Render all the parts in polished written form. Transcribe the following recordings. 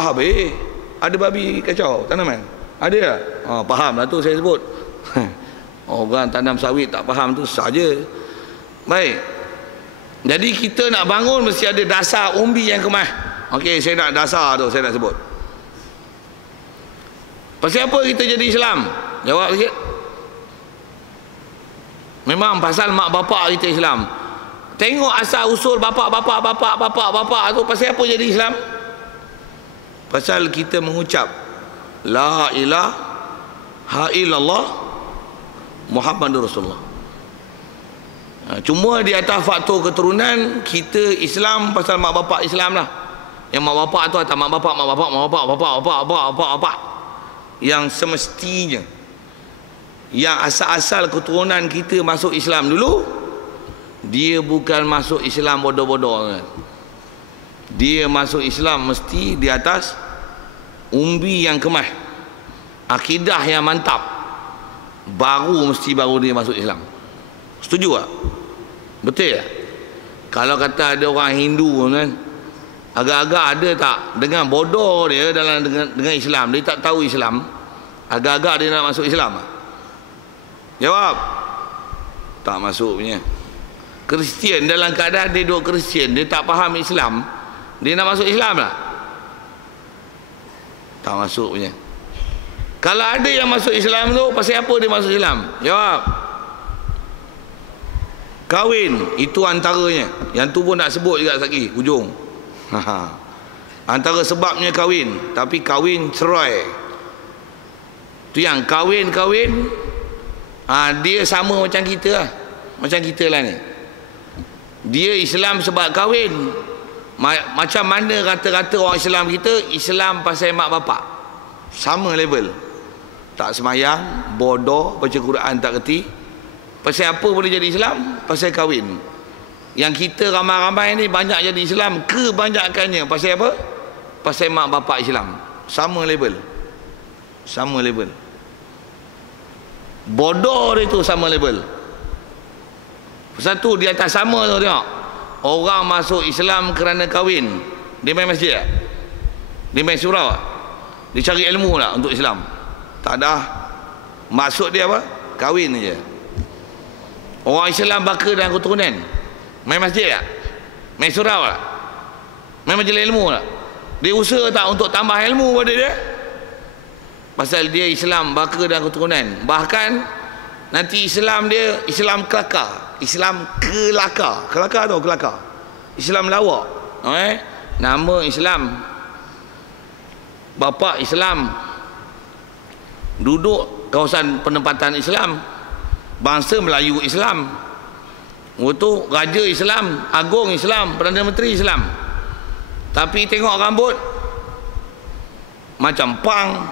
habis. Ada babi kacau tanaman? Ada tak? Faham lah tu saya sebut. Orang tanam sawit tak faham tu saja. Baik. Jadi kita nak bangun mesti ada dasar umbi yang kemah. Okey, saya nak dasar tu saya nak sebut. Pasal apa kita jadi Islam? Jawab sikit. Memang pasal mak bapak kita Islam. Tengok asal usul bapak tu pasal apa jadi Islam? Pasal kita mengucap la ilaha illallah Muhammadur Rasulullah. Cuma di atas faktor keturunan kita Islam pasal mak bapak Islam lah. Yang mak bapak tu atas mak bapak yang semestinya yang asal-asal keturunan kita masuk Islam dulu, dia bukan masuk Islam bodoh-bodoh kan. Dia masuk Islam mesti di atas umbi yang kemah, akidah yang mantap, baru dia masuk Islam. Setuju tak? Betul tak? Kalau kata ada orang Hindu kan, agak-agak ada tak dengan bodoh dia dalam dengan Islam, dia tak tahu Islam, agak-agak dia nak masuk Islam tak? Jawab. Tak masuk punya. Kristian dalam keadaan dia duduk Kristian, dia tak faham Islam, dia nak masuk Islam tak? Tak masuk punya. Kalau ada yang masuk Islam tu, pasal apa dia masuk Islam? Jawab. Kahwin, itu antaranya. Yang tu pun nak sebut juga lagi, ujung. Antara sebabnya kahwin, tapi kahwin cerai. Tu yang kahwin dia sama macam kita lah. Macam kita lah ni. Dia Islam sebab kahwin. Macam mana kata-kata orang Islam kita, Islam pasal mak bapak. Sama level. Tak semayang, bodoh, baca Quran tak kerti. Pasal apa boleh jadi Islam? Pasal kahwin. Yang kita ramai-ramai ni banyak jadi Islam, kebanyakannya pasal apa? Pasal mak bapak Islam. Sama level. Sama level. Bodoh dia tu sama level. Satu di atas sama tu tengok. Orang masuk Islam kerana kahwin, dia main masjid tak? Dia main surau tak? Dia cari ilmu tak untuk Islam? Tak ada. Maksud dia apa? Kahwin je. Orang Islam baka dan keturunan, main masjid tak? Main surau tak? Main majlis ilmu tak? Dia usaha tak untuk tambah ilmu pada dia? Pasal dia Islam baka dan keturunan. Bahkan nanti Islam dia Islam kelakar, Islam kelakar. Kelakar tu kelakar. Islam lawak. Nama Islam, bapa Islam, duduk kawasan penempatan Islam, bangsa Melayu Islam, itu raja Islam, agung Islam, Perdana Menteri Islam. Tapi tengok rambut macam pang.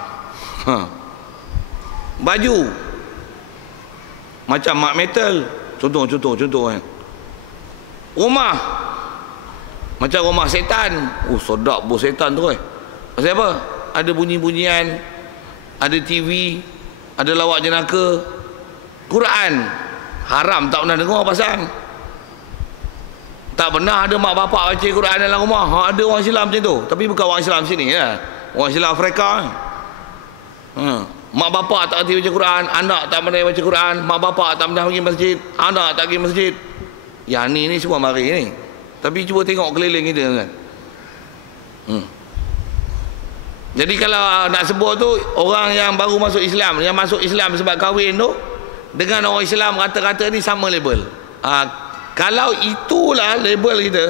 Baju macam mak metal. Contoh rumah macam rumah setan. Sedap bos setan tu pasal apa? Ada bunyi-bunyian, ada TV, ada lawak jenaka. Quran haram tak pernah dengar pasang. Tak pernah ada mak bapak baca Quran dalam rumah. Ada orang Islam macam tu, tapi bukan orang Islam sini ya. Orang Islam Afrika. Mak bapak tak kerti baca Quran, anak tak pandai baca Quran, mak bapak tak pernah pergi masjid, anak tak pergi masjid. Yang ni semua mari ni. Tapi cuba tengok keliling kita kan. Jadi kalau nak sebut tu, orang yang baru masuk Islam, yang masuk Islam sebab kahwin tu, dengan orang Islam kata-kata ni sama label. Kalau itulah label kita,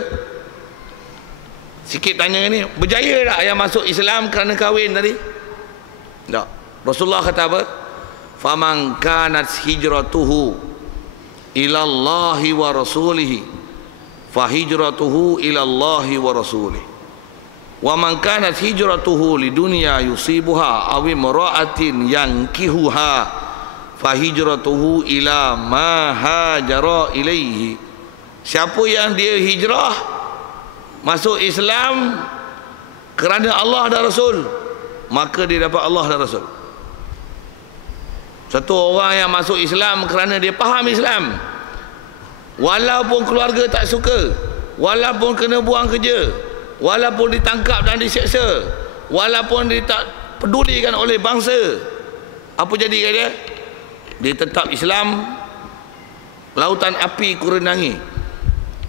sikit tanya ni, berjaya tak yang masuk Islam kerana kahwin tadi? Tak. Rasulullah kata apa? Faman kanat hijratuhu ilallahi wa rasulihi fahijratuhu ilallahi wa rasulihi wa man kanat hijratuhu lidunya yusibuha aw imra'atin yankihuha fahijratuhu ila ma hajara ilaihi. Siapa yang dia hijrah masuk Islam kerana Allah dan Rasul, maka dia dapat Allah dan Rasul. Satu orang yang masuk Islam kerana dia faham Islam, walaupun keluarga tak suka, walaupun kena buang kerja, walaupun ditangkap dan diseksa, walaupun dia tak pedulikan oleh bangsa, apa jadi kat dia? Dia tetap Islam. Lautan api ku renangi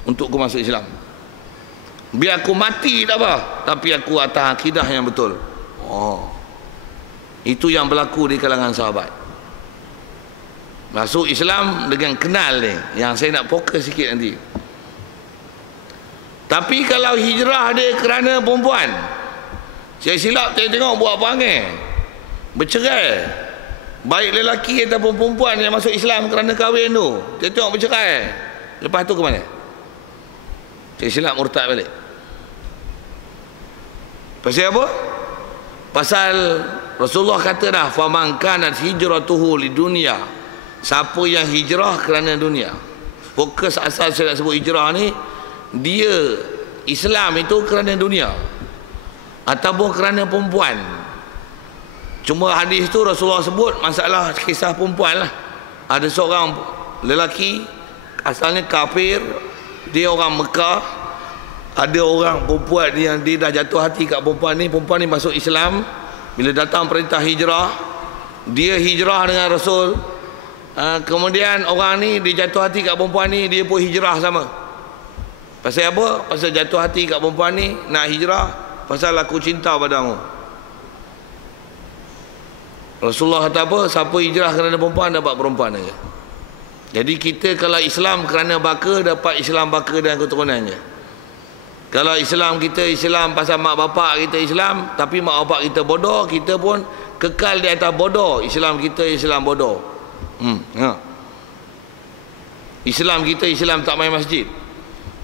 untuk ku masuk Islam. Biar aku mati tak apa, tapi aku atas akidah yang betul. Itu yang berlaku di kalangan sahabat. Masuk Islam dengan kenal ni, yang saya nak fokus sikit nanti. Tapi kalau hijrah dia kerana perempuan, saya silap tengok buat perangai bercerai, baik lelaki ataupun perempuan yang masuk Islam kerana kahwin tu, dia tengok bercerai, lepas tu ke mana? Saya silap murtad balik. Pasal apa? Pasal Rasulullah kata dah, faman kanat hijratuhu lidunya, siapa yang hijrah kerana dunia. Fokus asal saya nak sebut hijrah ni, dia Islam itu kerana dunia ataupun kerana perempuan. Cuma hadis tu Rasulullah sebut masalah kisah perempuan lah. Ada seorang lelaki asalnya kafir, dia orang Mekah. Ada orang perempuan yang dia dah jatuh hati kat perempuan ni masuk Islam. Bila datang perintah hijrah, dia hijrah dengan Rasul. Kemudian orang ni dia jatuh hati kat perempuan ni, dia pun hijrah sama. Pasal apa? Pasal jatuh hati kat perempuan ni, nak hijrah, pasal aku cinta padamu. Rasulullah kata apa? Siapa hijrah kerana perempuan, dapat perempuan saja. Jadi kita kalau Islam kerana baka, dapat Islam baka dan keturunannya. Kalau Islam kita Islam pasal mak bapak kita Islam, tapi mak bapak kita bodoh, kita pun kekal di atas bodoh. Islam kita Islam bodoh. Islam kita Islam tak main masjid.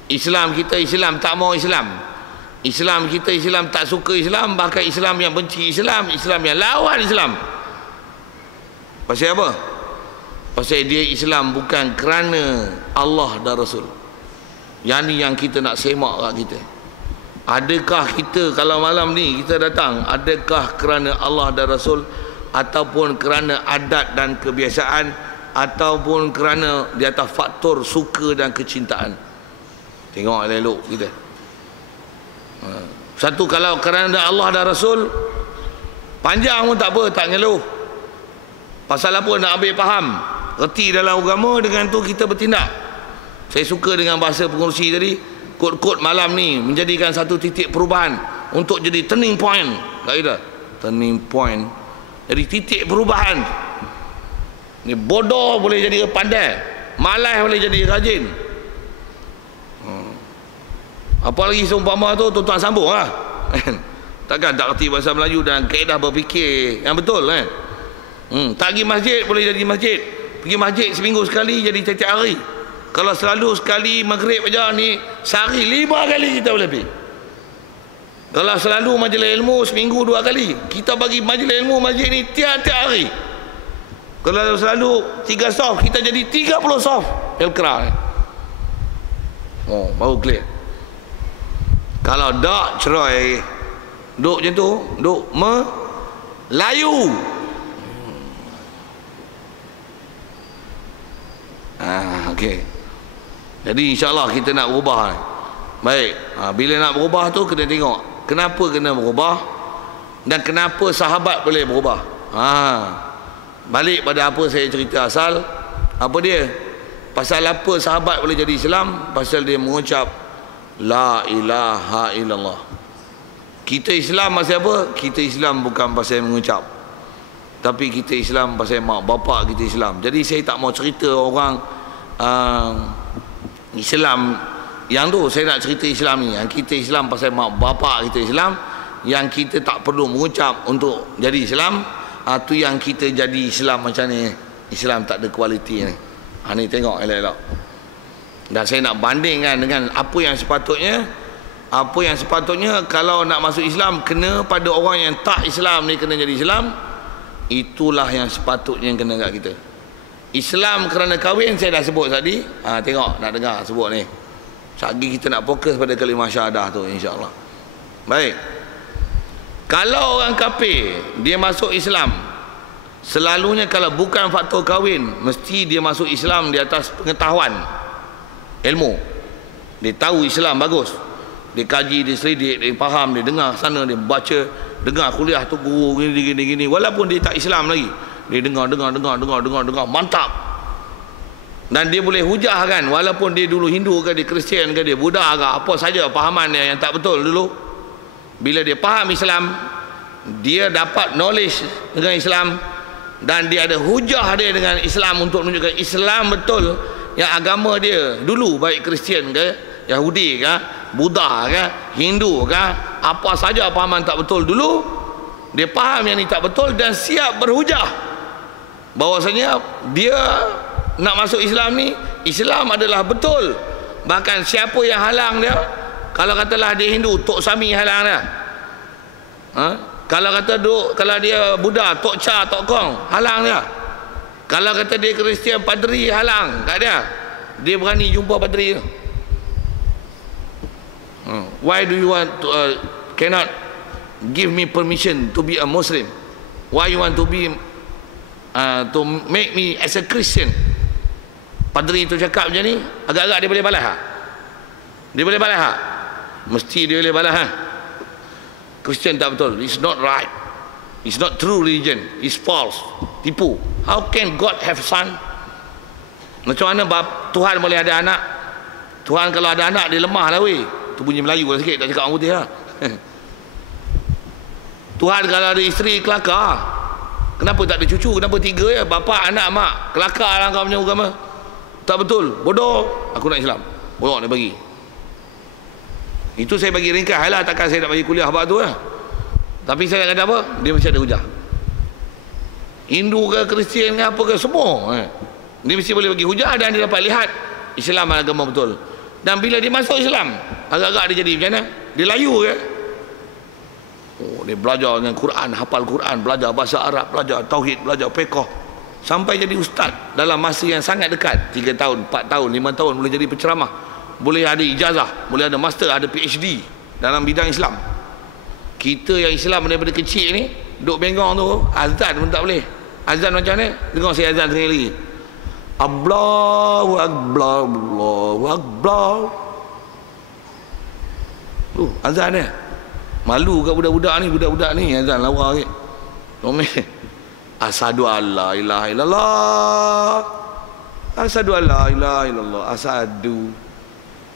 Islam kita Islam tak mau Islam. Islam kita Islam tak suka Islam, bahkan Islam yang benci Islam, Islam yang lawan Islam. Pasal apa? Pasal dia Islam bukan kerana Allah dan Rasul. Yang ni yang kita nak semak kat kita. Adakah kita kalau malam ni kita datang, adakah kerana Allah dan Rasul, ataupun kerana adat dan kebiasaan, ataupun kerana di atas faktor suka dan kecintaan? Tengok elok kita. Satu, kalau kerana Allah dan Rasul, panjang pun tak apa, tak ngeluh. Pasal apa? Nak ambil faham, reti dalam agama, dengan tu kita bertindak. Saya suka dengan bahasa pengurusi tadi, kod-kod malam ni menjadikan satu titik perubahan untuk jadi turning point. Tak kira turning point, jadi titik perubahan. Ni bodoh boleh jadi pandai, malas boleh jadi rajin. Apalagi seumpama tu tuan-tuan sambung lah. Takkan tak kerti bahasa Melayu dan kaedah berfikir yang betul kan. Tak pergi masjid boleh jadi masjid. Pergi masjid seminggu sekali jadi setiap hari. Kalau selalu sekali maghrib aja ni, sehari 5 kali kita boleh pergi. Kalau selalu majlis ilmu seminggu 2 kali, kita bagi majlis ilmu masjid ni tiap-tiap hari. Kalau selalu 3 soft, kita jadi 30 soft Elkra. Baru clear. Kalau tak cerai, duk macam tu, duk Melayu. Okey. Jadi insya-Allah kita nak berubah. Baik. Bila nak berubah tu kena tengok kenapa kena berubah dan kenapa sahabat boleh berubah. Balik pada apa saya cerita asal. Apa dia? Pasal apa sahabat boleh jadi Islam? Pasal dia mengucap La ilaha illallah. Kita Islam pasal apa? Kita Islam bukan pasal mengucap, tapi kita Islam pasal mak bapak kita Islam. Jadi saya tak mau cerita orang Islam yang tu. Saya nak cerita Islam ni, yang kita Islam pasal mak bapak kita Islam, yang kita tak perlu mengucap untuk jadi Islam. Tu yang kita jadi Islam macam ni. Islam tak ada kualiti ni. Ni tengok elok-elok. Dan saya nak bandingkan dengan apa yang sepatutnya. Apa yang sepatutnya kalau nak masuk Islam, kena pada orang yang tak Islam ni kena jadi Islam. Itulah yang sepatutnya yang kena kat kita. Islam kerana kahwin saya dah sebut tadi. Tengok, nak dengar sebut ni. Sekali kita nak fokus pada kalimah syahadah tu, insya-Allah. Baik. Kalau orang kafir dia masuk Islam, selalunya kalau bukan faktor kahwin, mesti dia masuk Islam di atas pengetahuan, ilmu. Dia tahu Islam bagus, dia kaji, dia selidik, dia faham, dia dengar sana, dia baca, dengar kuliah tu guru gini walaupun dia tak Islam lagi, dia dengar, mantap. Dan dia boleh hujahkan walaupun dia dulu Hindu ke, dia Kristian ke, dia Buddha ke, apa saja pahaman dia yang tak betul dulu. Bila dia faham Islam, dia dapat knowledge dengan Islam, dan dia ada hujah dia dengan Islam untuk menunjukkan Islam betul, yang agama dia dulu, baik Kristian ke, Yahudi ke, Buddha ke, Hindu ke, apa saja pahaman tak betul dulu, dia faham yang ni tak betul dan siap berhujah bahwasanya dia nak masuk Islam ni, Islam adalah betul. Bahkan siapa yang halang dia, kalau katalah dia Hindu, Tok Sami halang dia, kalau kata kalau dia Buddha, Tok Cha, Tok Kong halang dia, kalau kata dia Kristian, Padri halang kat dia, dia berani jumpa Padri tu. Why do you want to, cannot give me permission to be a Muslim? Why you want to be to make me as a Christian? Padri tu cakap macam ni, agak-agak dia boleh balas ha? Dia boleh balas ha? Mesti dia boleh balas ha? Christian tak betul, it's not right, it's not true religion, it's false, tipu. How can God have son? Macam mana Tuhan boleh ada anak? Tuhan kalau ada anak dia lemah lah weh. Tu bunyi Melayu lah sikit, tak cakap orang putih lah. Tuhan kalau ada isteri kelakar, kenapa tak ada cucu? Kenapa 3 ya? Bapa, anak, mak. Kelakar lah kau punya agama. Tak betul, bodoh. Aku nak Islam, bodoh dia bagi. Itu saya bagi ringkas lah, takkan saya nak bagi kuliah apa tu lah. Tapi saya kata apa, dia mesti ada hujah. Hindu ke, Kristian ke, apa ke, semua dia mesti boleh bagi hujah, dan dia dapat lihat Islam adalah agama betul. Dan bila dia masuk Islam, agak-agak dia jadi macam mana? Dia layu ke? Oh, dia belajar dengan Quran, hafal Quran, belajar bahasa Arab, belajar tauhid, belajar fiqh, sampai jadi ustaz dalam masa yang sangat dekat. 3 tahun, 4 tahun, 5 tahun boleh jadi penceramah, boleh ada ijazah, boleh ada master, ada PhD dalam bidang Islam. Kita yang Islam daripada kecil ni duk bengong tu, azan pun tak boleh. Azan macam mana? Dengar saya azan sekali lagi. Allahu Akbar, Allahu Akbar. Azan dia. Malu kat budak-budak ni azan lawa sikit. Domeh. Asyhadu alla ilaha illallah. Asyhadu alla ilaha illallah.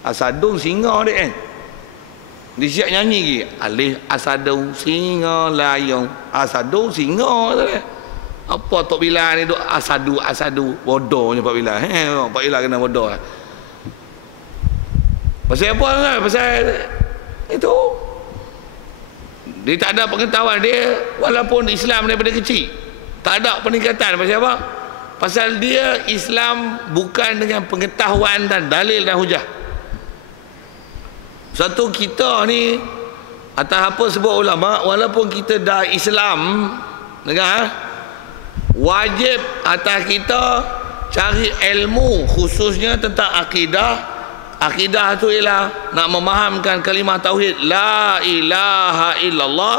Asadu singa dia kan. Dia siap nyanyi lagi. Alih asadu singa layong. Asadu singa tu dia. Apa Tok Bilal ni duk asadu bodohnya Pak Bilal. Pak Bilal kena bodoh. Pasal apa kan? Pasal itu dia tak ada pengetahuan dia, walaupun Islam daripada kecil tak ada peningkatan. Pasal apa? Pasal dia Islam bukan dengan pengetahuan dan dalil dan hujah. Satu kita ni atas apa sebut ulama, walaupun kita dah Islam, dengar, wajib atas kita cari ilmu khususnya tentang akidah. Akidah tu ialah nak memahamkan kalimah tauhid la ilaha illallah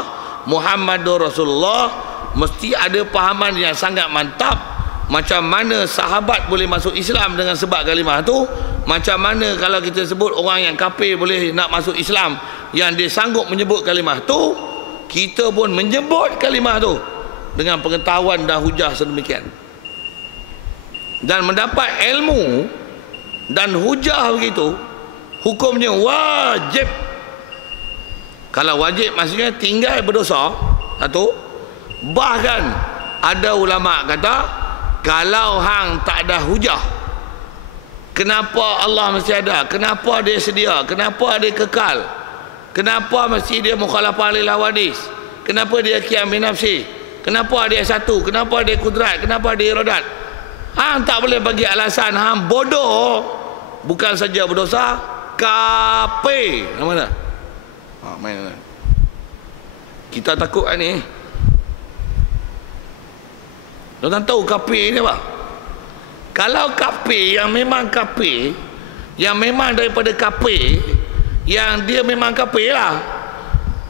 Muhammadur Rasulullah. Mesti ada pahaman yang sangat mantap, macam mana sahabat boleh masuk Islam dengan sebab kalimah tu, macam mana kalau kita sebut orang yang kafir boleh nak masuk Islam, yang dia sanggup menyebut kalimah tu, kita pun menyebut kalimah tu dengan pengetahuan dan hujah sedemikian, dan mendapat ilmu dan hujah begitu, hukumnya wajib. Kalau wajib maksudnya tinggal berdosa satu. Bahkan ada ulama kata, kalau hang tak ada hujah, kenapa Allah mesti ada, kenapa dia sedia, kenapa dia kekal, kenapa mesti dia mukhalafah lil hawadis, kenapa dia qiyam bi nafsi, kenapa dia satu, kenapa dia kudrat, kenapa dia iradat, hang tak boleh bagi alasan. Hang bodoh, bukan saja berdosa, kafir. Mana? Main. Kita takut kan ni. Tuan tahu kafir ni apa? Kalau kafir yang memang kafir, yang memang daripada kafir, yang dia memang kafir lah,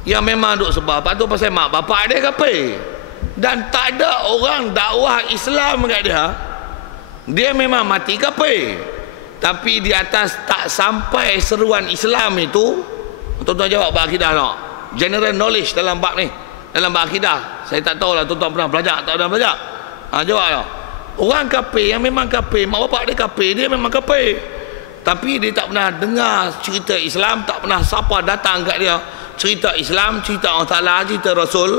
yang memang duk sebab apa tu pasal mak bapak dia kafir, dan tak ada orang dakwah Islam kat dia, dia memang mati kafir. Tapi di atas tak sampai seruan Islam itu, tuan-tuan jawab bab akidah nak general knowledge dalam bab ni, dalam akidah? Saya tak tahulah tuan-tuan pernah belajar tak pernah belajar. Jawablah. Orang kafir yang memang kafir, mak bapak dia kafir, dia memang kafir. Tapi dia tak pernah dengar cerita Islam, tak pernah siapa datang kat dia cerita Islam, cerita Allah Ta'ala, cerita Rasul.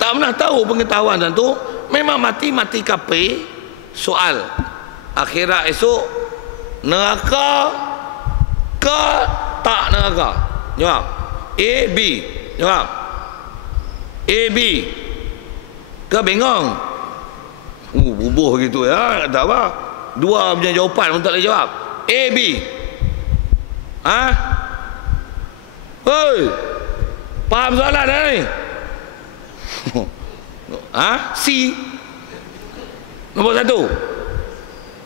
Tak pernah tahu pengetahuan tentu. Memang mati kafir. Soal, akhirat esok neraka ke tak neraka? Jawab. A, B. Jawab. A, B. Ke bingung? Bubuh gitu ya, tak apa. Dua punya jawapan pun tak boleh jawab. A, B. Hoi, faham soalan dah ni? C. Nombor 1.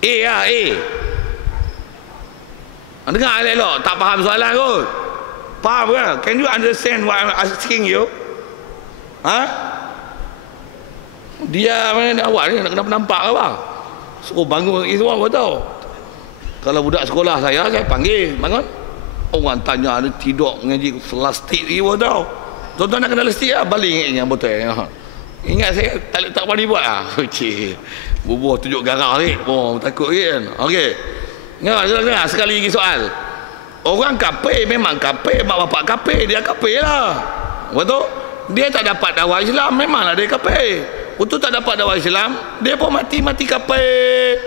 A lah, A. Dengar elok, tak faham soalan kot. Faham ke? Can you understand what I'm asking you? Dia mana awak ni nak kena nampak ke apa? Suruh bangun lagi semua, kau tahu. Kalau budak sekolah saya panggil bangun. Orang tanya dia tidur mengaji plastik lagi, kau tahu. Tuan-tuan nak kena lastik lah, balik ingat botol. Ingat saya tak pandai buat lah. Cik, bubuh tunjuk garah ni. Oh, takut kan. Okey. Dengar sekali lagi soal. Orang kafir memang kafir, mak bapak kafir, dia kafir lah. Betul? Dia tak dapat dakwah Islam, memanglah dia kafir. Untuk tak dapat dakwah Islam, dia pun mati kafir.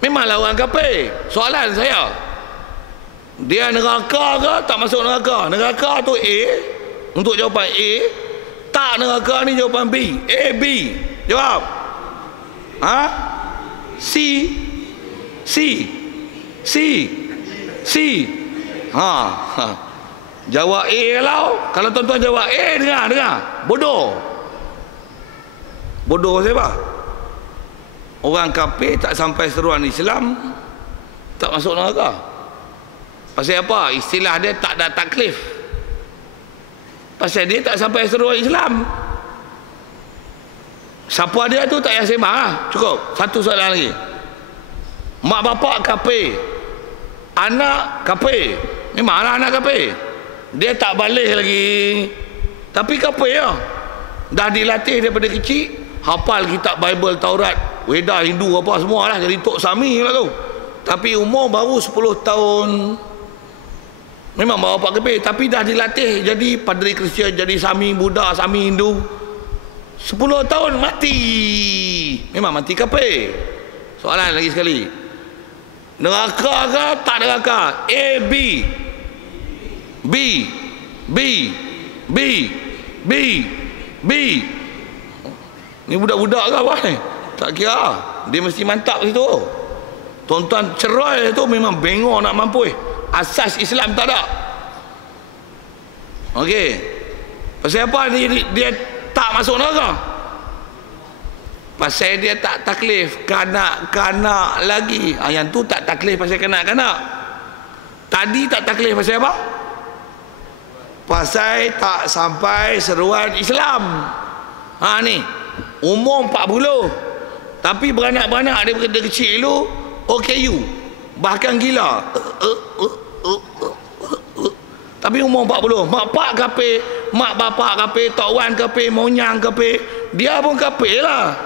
Memanglah orang kafir. Soalan saya, dia neraka ke tak masuk neraka? Neraka tu A, untuk jawapan A. Tak neraka ni jawapan B. A, B. Jawab. C. C. C. C. Jawab A kalau tuan-tuan jawab A, dengar. Bodoh siapa? Orang kafir tak sampai seruan Islam tak masuk neraka. Pasal apa? Istilah dia tak ada taklif. Pasal dia tak sampai seruan Islam. Siapa dia tu tak payah sembah lah. Cukup. Satu soalan lagi. Mak bapak kafir, anak kafir. Memanglah anak kafir. Dia tak balik lagi, tapi kafir lah. Dah dilatih daripada kecil, hafal kitab Bible, Taurat, Weda, Hindu apa semua lah, jadi Tok Sami lah tu. Tapi umur baru 10 tahun. Memang bapak kafir, tapi dah dilatih jadi padri Kristian, jadi Sami Buddha, Sami Hindu. 10 tahun mati. Memang mati kafir. Soalan lagi sekali. Neraka ke tak neraka? A, B. B. B. B. B. B. Ni budak-budak ke apa ni? Tak kira. Dia mesti mantap situ. Tuan-tuan cerai tu memang bengok nak mampu. Asas Islam tak ada. Okey. Pasal apa dia tak masuk neraka? Pasal dia tak taklif kanak-kanak lagi. Yang tu tak taklif pasal kanak-kanak. Tadi tak taklif pasal apa? Pasal tak sampai seruan Islam. Ni umur 40, tapi beranak-beranak daripada kecil dulu OKU, bahkan gila. Tapi umur 40, mak pak kafir, mak bapak kafir, tok wan kafir, monyang kafir, dia pun kafir lah.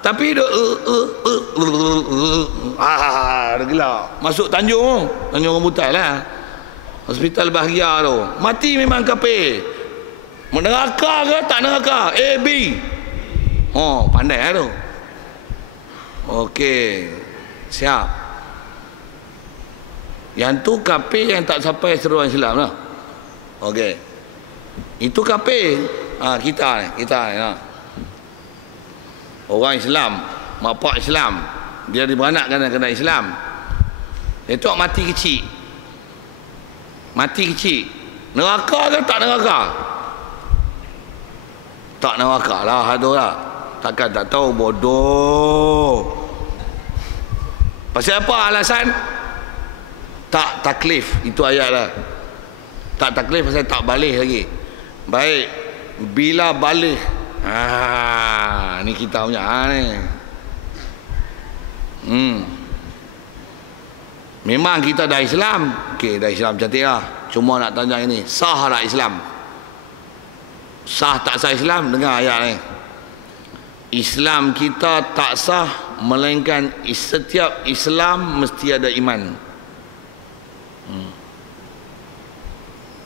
Tapi dia dia gila. Masuk Tanjung Rambutan lah, hospital bahagia tu. Mati memang kafir. Neraka ke tak neraka? A, B. Pandai lah tu. Okey, siap. Yang tu kafir yang tak sampai seruan Islam lah. Okey, itu kafir. Kita ni orang Islam, mak pak Islam, dia diberanakkan kena Islam. Dia tu mati kecil. Neraka ke tak neraka? Tak neraka lah tu lah. Takkan tak tahu, bodoh. Pasal apa alasan? Tak taklif. Itu ayat lah. Tak taklif pasal tak balik lagi. Baik, bila balik, ni kita punya ni. Memang kita dah Islam. Okey, dah Islam cantik lah. Cuma nak tanya ini, sah tak Islam? Sah tak sah Islam? Dengar ayat ni. Islam kita tak sah melainkan setiap Islam mesti ada iman.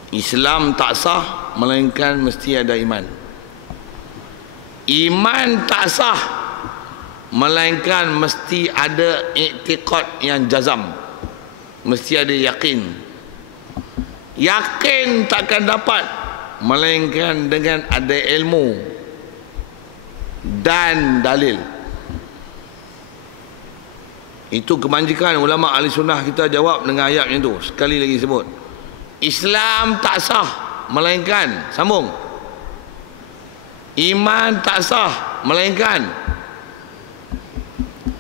Islam tak sah melainkan mesti ada iman. Iman tak sah melainkan mesti ada i'tiqad yang jazam, mesti ada yakin. Yakin takkan dapat melainkan dengan ada ilmu dan dalil. Itu kebanyakan ulama ahli sunnah kita jawab dengan ayat yang tu. Sekali lagi sebut, Islam tak sah melainkan, sambung, iman tak sah melainkan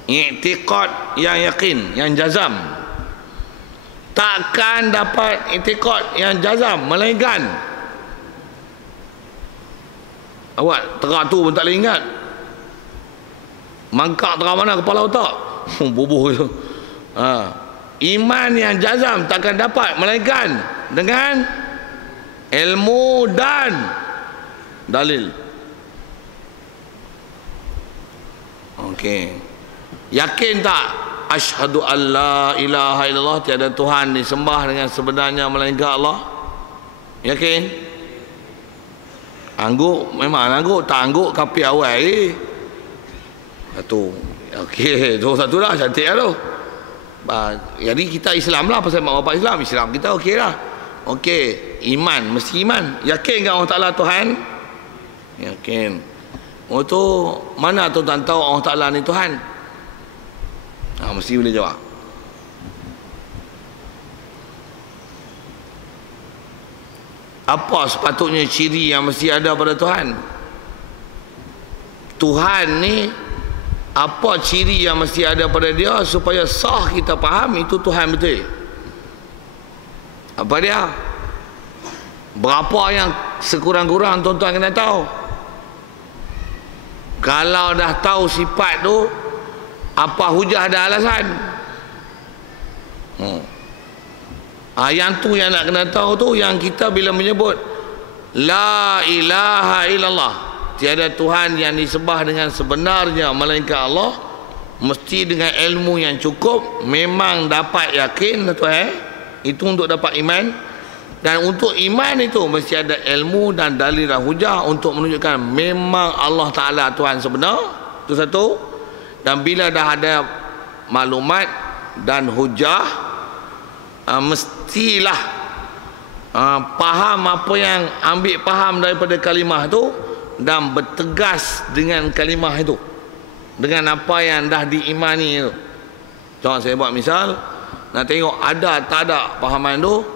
i'tiqad yang yakin, yang jazam. Takkan dapat i'tiqad yang jazam melainkan, awak terah tu pun tak boleh ingat. Mangkak terah mana kepala otak? Bubuh tu. Iman yang jazam takkan dapat melainkan dengan ilmu dan dalil. Okey. Yakin tak? Asyhadu an la ilaha illallah, tiada Tuhan disembah dengan sebenarnya melainkan Allah. Yakin? Angguk, memang angguk, tak angguk kapi awal ni. Satu. Okey, tu satu dah, cantik lah tu. Jadi kita Islam lah, pasal mak bapak Islam, Islam kita okey lah. Okey, iman, mesti iman. Yakin kan Allah Ta'ala Tuhan? Yakin. Oh tu, mana tuan-tuan tahu Allah Ta'ala ni Tuhan? Mesti boleh jawab. Apa sepatutnya ciri yang mesti ada pada Tuhan? Tuhan ni, apa ciri yang mesti ada pada dia supaya sah kita faham itu Tuhan betul? Apa dia? Berapa yang sekurang-kurang tuan-tuan kena tahu? Kalau dah tahu sifat tu, apa hujah dan alasan? Yang tu yang nak kena tahu tu, yang kita bila menyebut la ilaha illallah, tiada Tuhan yang disembah dengan sebenarnya melainkan Allah, mesti dengan ilmu yang cukup, memang dapat yakin tuan, itu untuk dapat iman. Dan untuk iman itu mesti ada ilmu dan dalil dan hujah untuk menunjukkan memang Allah Ta'ala Tuhan sebenar. Itu satu. Dan bila dah ada maklumat dan hujah, mestilah faham apa yang ambil faham daripada kalimah itu dan bertegas dengan kalimah itu, dengan apa yang dah diimani itu. Contoh saya buat misal, nak tengok ada tak ada fahaman itu,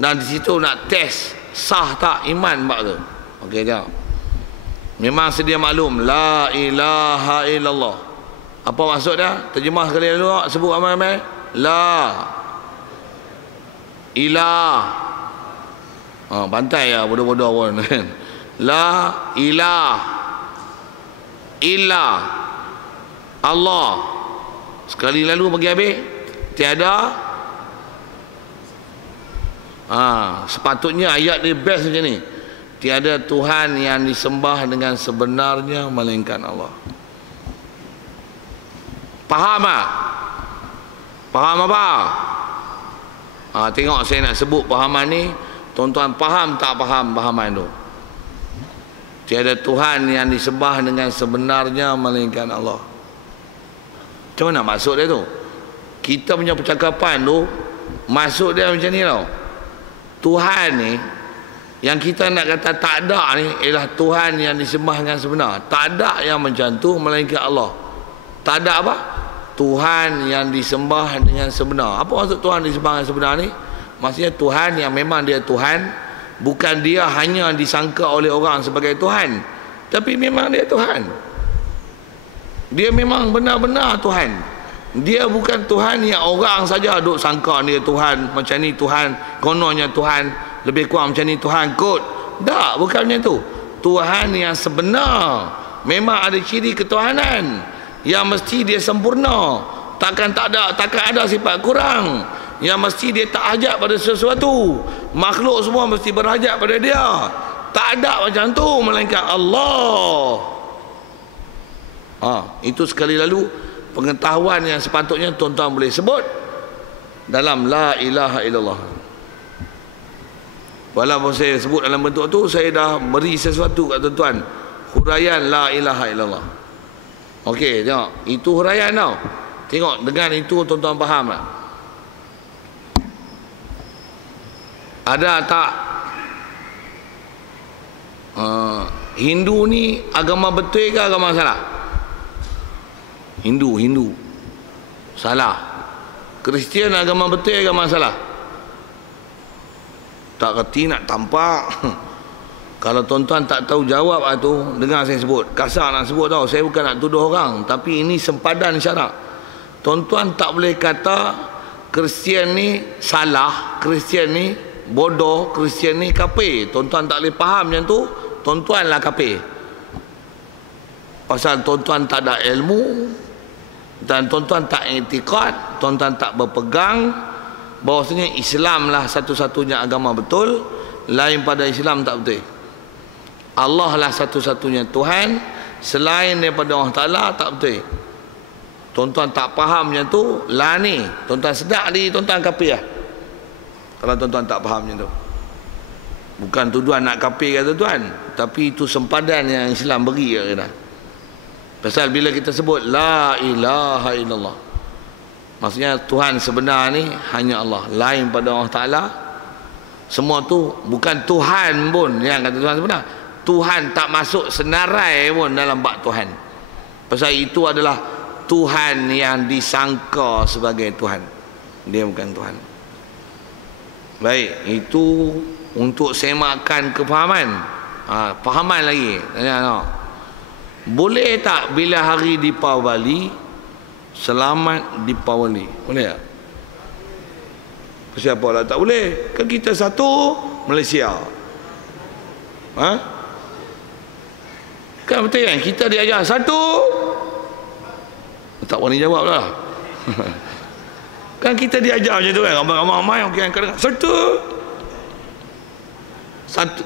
dan di situ nak test sah tak iman bab tu. Okey jap. Memang sedia maklum la ilaha illallah. Apa maksud dia? Terjemah sekali dulu, sebut ramai-ramai. La ilah. Bantai ya bodoh-bodoh pun. La ilah illa Allah. Sekali lalu bagi habis. Tiada. Sepatutnya ayat dia best macam ni. Tiada Tuhan yang disembah dengan sebenarnya melainkan Allah. Faham tak? Faham apa? Tengok saya nak sebut fahaman ni, tuan-tuan faham tak faham fahaman tu? Tiada Tuhan yang disembah dengan sebenarnya melainkan Allah. Macam mana maksud dia tu? Kita punya percakapan tu, maksud dia macam ni tau. Tuhan ni yang kita nak kata tak ada ni ialah Tuhan yang disembah dengan sebenar. Tak ada yang macam tu melainkan Allah. Tak ada apa? Tuhan yang disembah dengan sebenar. Apa maksud Tuhan disembah dengan sebenar ni? Maksudnya Tuhan yang memang dia Tuhan, bukan dia hanya disangka oleh orang sebagai Tuhan, tapi memang dia Tuhan. Dia memang benar-benar Tuhan. Dia bukan Tuhan yang orang saja duk sangka dia Tuhan, macam ni Tuhan, kononnya Tuhan, lebih kurang macam ni Tuhan kot. Tak, bukan macam tu. Tuhan yang sebenar memang ada ciri ketuhanan yang mesti dia sempurna, takkan ada sifat kurang, yang mesti dia tak hajat pada sesuatu. Makhluk semua mesti berhajat pada dia. Tak ada macam tu melainkan Allah. Itu sekali lalu pengetahuan yang sepatutnya tuan-tuan boleh sebut dalam la ilaha illallah. Walaupun saya sebut dalam bentuk tu, saya dah beri sesuatu kat tuan-tuan, huraian la ilaha illallah. Okey, tengok, itu huraian tau. Tengok, dengan itu tuan-tuan faham tak? Ada tak Hindu ni agama betul ke agama salah? Hindu salah. Kristian agama betul ke agama salah? Tak kerti nak tampak. Kalau tuan-tuan tak tahu jawab tu, dengar saya sebut. Kasar nak sebut tau, saya bukan nak tuduh orang, tapi ini sempadan syarak. Tuan-tuan tak boleh kata Kristian ni salah, Kristian ni bodoh, Kristian ni kafir. Tuan-tuan tak boleh faham macam tu, tuan-tuan lah kafir. Pasal tuan-tuan tak ada ilmu, dan tuan-tuan tak i'tiqad, tuan-tuan tak berpegang bahawasanya Islam lah satu-satunya agama betul, lain pada Islam tak betul. Allah lah satu-satunya Tuhan, selain daripada Allah Ta'ala tak betul. Tuan-tuan tak faham macam tu, lah ni tuan-tuan sedar diri tuan-tuan kafir lah. Kalau tuan-tuan tak faham macam tu, bukan tuduhan nak kafir kata tuan, tapi itu sempadan yang Islam beri kata. Pasal bila kita sebut la ilaha illallah, maksudnya Tuhan sebenar ni hanya Allah, lain pada Allah Ta'ala. Semua tu bukan Tuhan pun yang kata Tuhan sebenar. Tuhan tak masuk senarai pun dalam bab Tuhan. Pasal itu adalah Tuhan yang disangka sebagai Tuhan, dia bukan Tuhan. Baik, itu untuk semakan kefahaman. Fahaman lagi. Tanya, boleh tak bila hari Deepawali selamat Deepawali? Boleh tak? Siapa lah tak boleh? Kan kita satu Malaysia. Kan betul kan? Kita diajar satu. Tak berani jawab lah. Kan kita diajar macam tu kan, ramai-ramai orang kadang satu.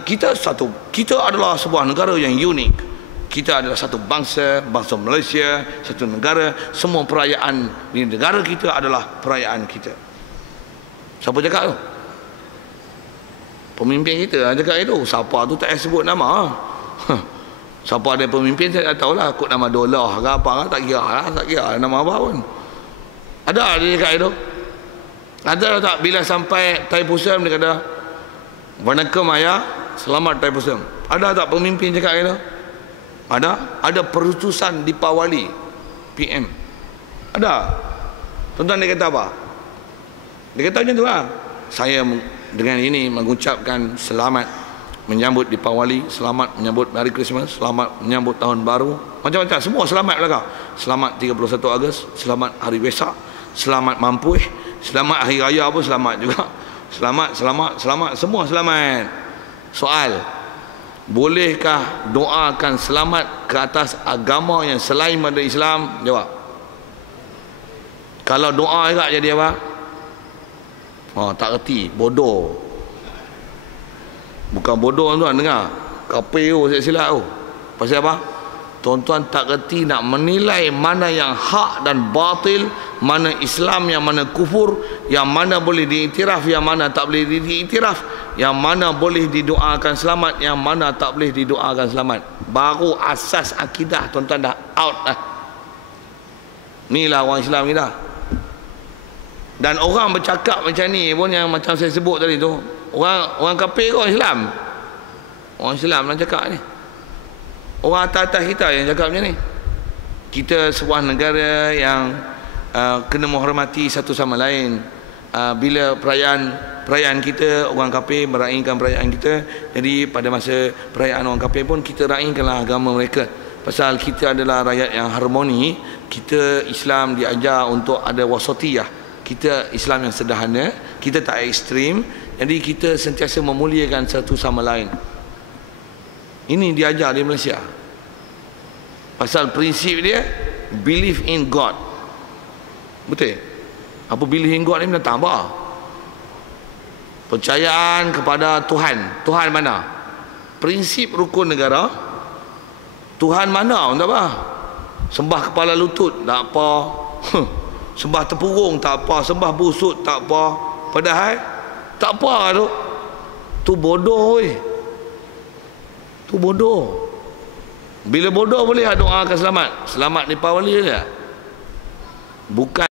Kita satu. Kita adalah sebuah negara yang unik. Kita adalah satu bangsa Malaysia, satu negara. Semua perayaan di negara kita adalah perayaan kita. Siapa cakap tu? Pemimpin kita cakap itu. Siapa tu tak payah sebut nama. Siapa ada pemimpin saya tak tahulah, kot nama Dolah ke apa, tak kira lah, tak kira nama apa pun. Ada dia cakap itu? Ada tak bila sampai Thaipusam dia kata Vanakkam ayah, selamat Thaipusam? Ada tak pemimpin cakap itu? Ada perutusan Deepawali PM. Ada. Tuan-tuan dia kata apa? Dia kata macam tu lah. Saya dengan ini mengucapkan selamat menyambut Deepawali, selamat menyambut Merry Christmas, selamat menyambut Tahun Baru, macam-macam, semua selamat belakang. Selamat 31 Ogos, selamat Hari Wesak, selamat Mampuih, selamat Hari Raya pun selamat juga. Selamat, semua selamat. Soal, bolehkah doakan selamat ke atas agama yang selain pada Islam? Jawab. Kalau doa juga jadi apa? Tak erti, bodoh. Bukan bodoh tuan dengar. KPU saya silap tu. Pasal apa? Tuan-tuan tak kerti nak menilai mana yang hak dan batil, mana Islam, yang mana kufur, yang mana boleh diiktiraf, yang mana tak boleh diiktiraf, yang mana boleh didoakan selamat, yang mana tak boleh didoakan selamat. Baru asas akidah tuan-tuan dah out dah. Inilah orang Islam kita. Dan orang bercakap macam ni pun, yang macam saya sebut tadi tu, orang kafir ke orang Islam? Orang Islam nak cakap ni. Orang atas-atas kita yang cakap macam ni. Kita sebuah negara yang kena menghormati satu sama lain. Bila perayaan kita, orang kafir meraihkan perayaan kita, jadi pada masa perayaan orang kafir pun kita raihkanlah agama mereka. Pasal kita adalah rakyat yang harmoni. Kita Islam diajar untuk ada wasatiyah. Kita Islam yang sederhana, kita tak ekstrim. Jadi kita sentiasa memuliakan satu sama lain. Ini diajar di Malaysia. Pasal prinsip dia believe in God. Betul? Apa believe in God ni datang apa? Percayaan kepada Tuhan. Tuhan mana? prinsip rukun negara, Tuhan mana pun tak apa. Sembah kepala lutut tak apa. Sembah tepurung tak apa, sembah busut tak apa. Padahal tak apa tu. Tu bodoh weh. Tu bodoh. Bila bodoh boleh doa akan selamat. Selamat ni Pak Wali tak? Bukan